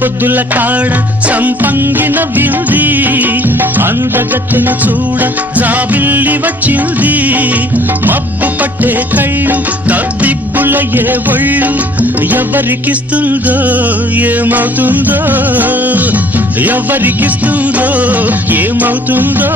పొద్దుల కాడ సంపంగిన వింది అందగత్తెను చూడ జాబిల్లి వచ్చింది మబ్బు పట్టే కళ్ళు తద్దిబ్బుల ఏ ఒళ్ళు ఎవరికిస్తుందో ఏమవుతుందో ఎవరికిస్తుందో ఏమవుతుందో